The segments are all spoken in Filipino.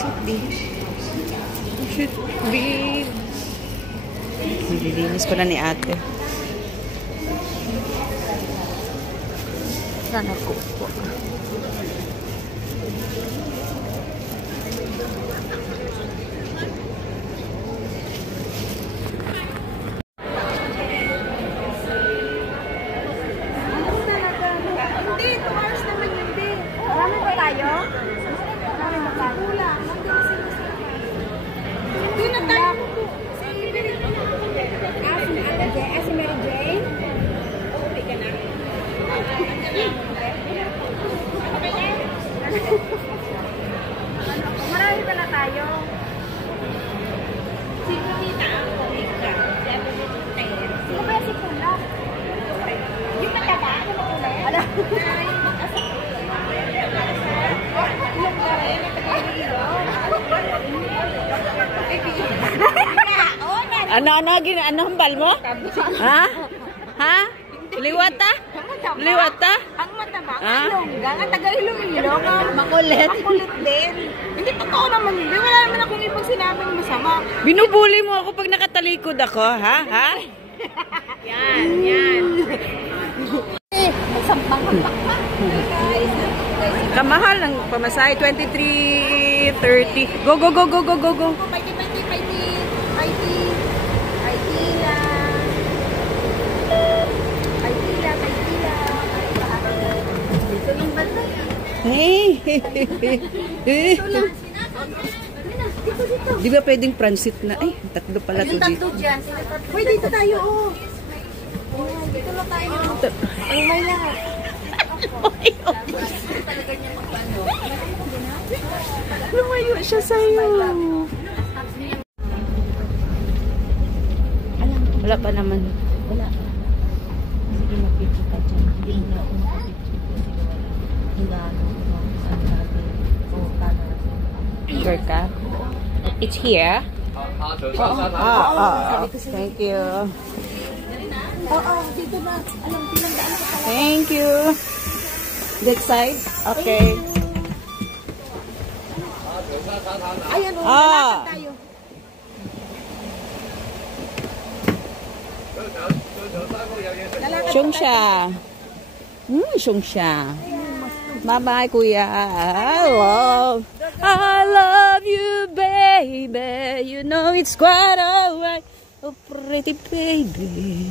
Should be. Nililinis ko na ni ate. Sana ko po. Marami pala tayo. Sino kita ako? Ika. Sino ba si Pula? Yung mataba? Ano ba Pula? Ano? Ano hambal mo? Ha? Ha? Liwat ah? Liwat ah? Ang mataba, ang longgang, ang taga-Iloilo, makulit. Makulit din. Hindi totoo naman yun. Wala naman akong ibang sinabing masama. Binubuli mo ako pag nakatalikod ako, ha? Ha? Yan. Magsampang pa. Kamahal ng pamasahe, 23.30. Go. Fighting lang. Dito yung banda. Hey! Dito lang. Dito. Di ba pwedeng transit na? Ay, tatlo pala to Yung tatlo dito. dyan. Uy, dito tayo, oh. Dito lang tayo. Umay lang. Lumayo siya sa'yo. Wala pa naman. Wala. Sige, mag-picture ka dyan. Hindi mo na ako mag-picture kasi wala. Sure ka? It's here? Thank you. Oo, dito na. Alam, pinagdaan ko pala. Thank you. That side? Okay. Ayan, lalakad tayo. Sungsha. Sungsha. Bye-bye, kuya. I love you, baby. You know it's quite alright. Oh, pretty baby.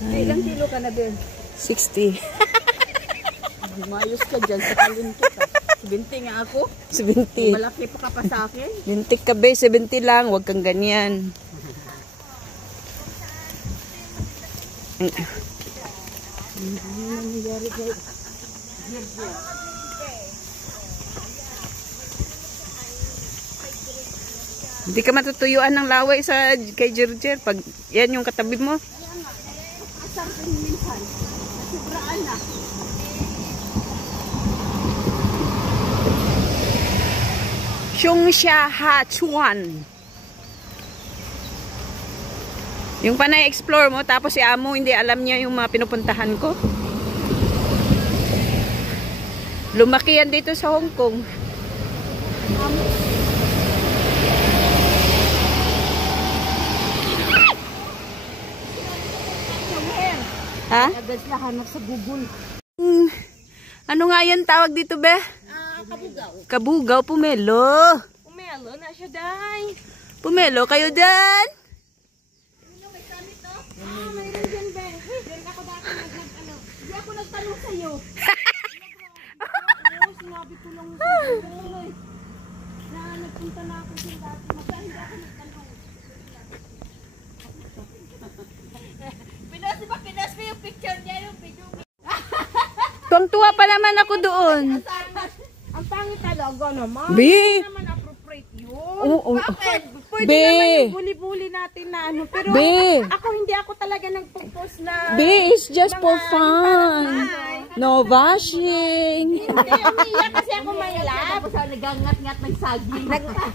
Ilang kilo ka na, Ben? 60. Mayos ka dyan sa kalinto ka. 70 nga ako. 70. Malaki pa ka pa sa akin. Lintik ka, be. 70 lang. Huwag kang ganyan. Hindi ka matutuyuan ng laway sa kay Jerjer pag yan yung katabi mo. Asar ka minsan. Sobraan na. Sungsha Hachuan. Yung panay explore mo tapos si Amo hindi alam niya yung mga pinupuntahan ko. Lumaki yan dito sa Hong Kong. Ha? Agad na hanap sa Google. Ano nga yan tawag dito, be? Kabugaw. Kabugaw, pumelo. Pumelo na siya, day. Pumelo kayo dyan? Mayroon dyan, Ben. Diyan ako dati nag-ano. Hindi ako nagtanong sa'yo. Sinabi ko lang sa'yo. Na nagpunta na ako dyan dati. Magka hindi ako nagtanong. Pinas, diba? Pinas mo yung picture niya, yung video. Tuwang-tuwa pa naman ako doon. Ang pangit talaga naman. Be! Hindi naman appropriate yun. Oo. Bakit? Pwede Be! naman yung buli-buli natin na ano. Pero Be! ako hindi ako talaga nagpo-post na. Be, it's just for fun. No bashing. Hindi, umiiyak kasi ako may love. Tapos ako nagangat-ngat ng saging.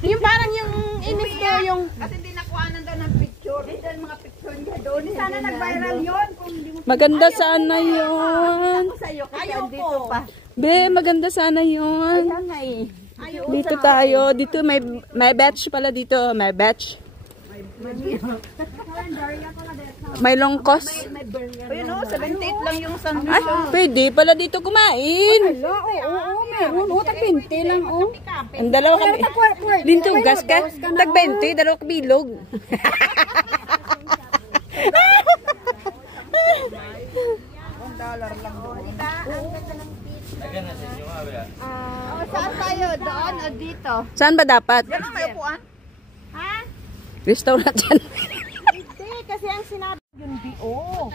Yung parang yung inis ko yung... Kasi hindi nakuhanan daw ng picture. Ito yung mga picture niya doon. Sana nag-viral yun. Kung hindi mo... Maganda sana yun. Ayaw ko. Be, maganda sana yun. Ayan nga eh. Be, dito tayo. Dito may batch pala dito. May batch. May longkos. Ayun o, 78 lang yung sandwich. Ay, pwede pala dito kumain. Oo, meron. O, tag-20 lang o. Ang dalawa kami. Dito, gas ka. Tag-20, dalawa kabilog. $1 lang doon. Saan tayo? Doon o dito? Saan ba dapat? Yan ang may upuan. Ha? Restaurant dyan. Hindi, kasi ang sinabi yun B.O.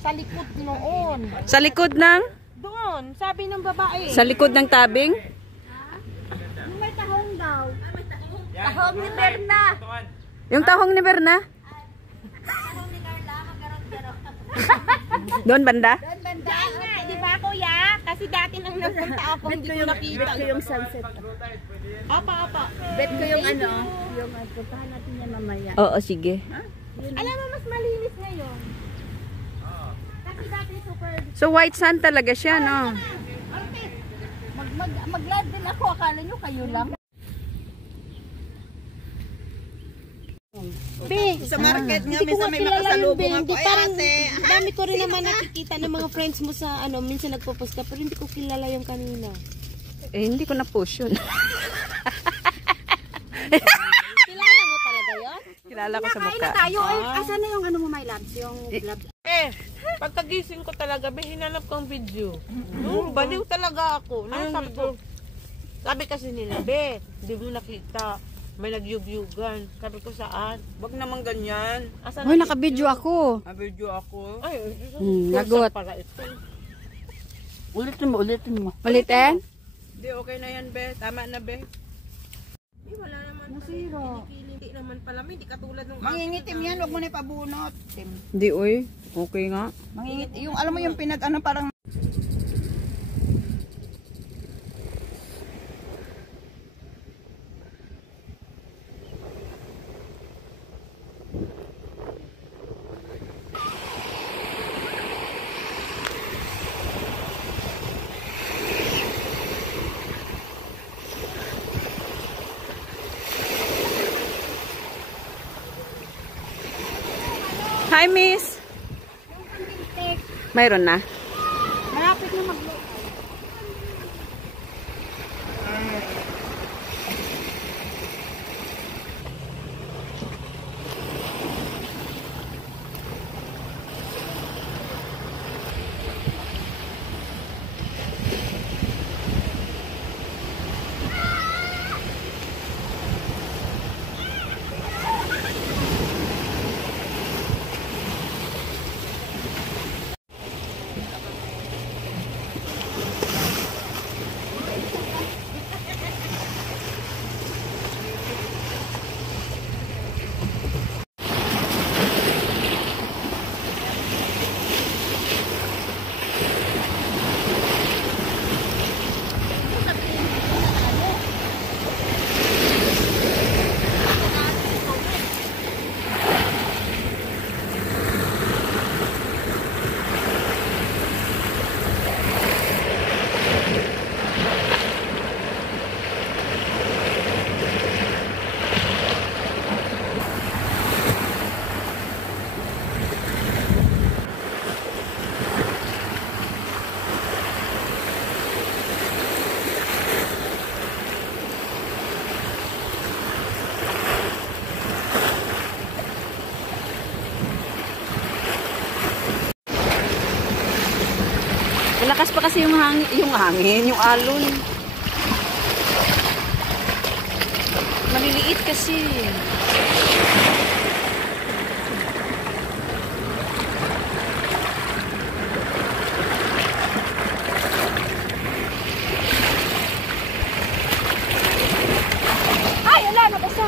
Sa likod noon. Sa likod ng? Doon, sabi ng babae. Sa likod ng tabing? May tahong daw. Tahong ni Berna. Yung tahong ni Berna? Doon banda? Doon banda. Di ba kuya? Kasi dati nang nagpunta ako, hindi ko nakita. Bet ko yung sunset. Apa. Bet ko yung ano. Yung puntahan natin yan mamaya. Oo, sige. Alam mo, mas malinis ngayon. Kasi dati super... So white sand talaga siya, no? Mag-glad din ako. Akala nyo kayo lang. Be, Sa market nga, hindi ko minsan nga may kilala yung makasalubong Be. ako. Hindi, Ay, parang ate. dami ko rin naman nakikita ng mga friends mo sa ano, minsan nagpo-post ka, pero hindi ko kilala yung kanina. Eh, hindi ko na-push yun. Kilala mo talaga yun? Kilala ko sa mukha. Tayo, asan na yung ano mo, my loves? Yung vlog? Pagkagising ko talaga, may hinanap kong video. Baliw talaga ako. Sabi kasi nila, Be, di mo nakita. May nagyugyugan. Sabi ko, saan? Wag naman ganyan. Asan Hoy, naka-video ako. video ako? Ay, Lagot. para ito. Ulitin mo. Ulitin? Hindi, okay na yan, Be. Tama na, Be. Wala naman. Masira. Hindi naman pala. Hindi katulad ng... Mangingitim yan, huwag mo na ipabunot. Hindi, uy. Okay nga. Mangingitim, yung alam mo yung pinag ano parang Hi, miss. Mayroon na. malapit na mag Malakas pa kasi yung hangin, yung alon. Maliliit kasi. Ay, wala na basta.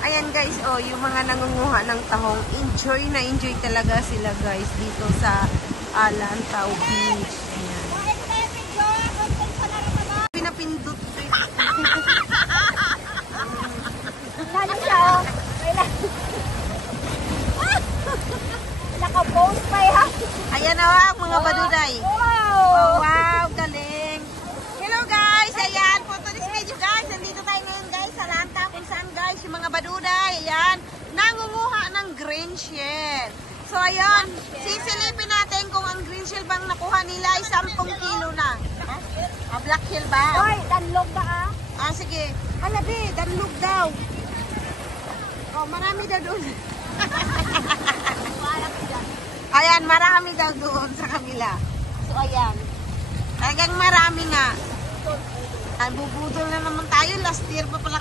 Ayan guys, oh, yung mga nangunguha ng tahong, enjoy na enjoy talaga sila guys dito sa Alantau Beach. Yan. Pinapindot. Lalo siya, oh. Naka-post pa yan. Ayan na mga baduday. Wow! Oh, wow, galing. Hello guys, ayan, for today's video guys, nandito tayo ngayon guys sa Lanta, kung saan guys, yung mga baduday, ayan, nangunguha ng green shell. So ayan, sisilipin natin kung ang green shell bang nakuha nila ay 10 kilo na. Black shell ba? Hoy, danlog ba Sige. Be, danlog daw. Oh, marami daw doon. Ayan, marami daw doon sa kabila. So, ayan. Talagang marami nga. Ay, bubudol na naman tayo. Last year pa pala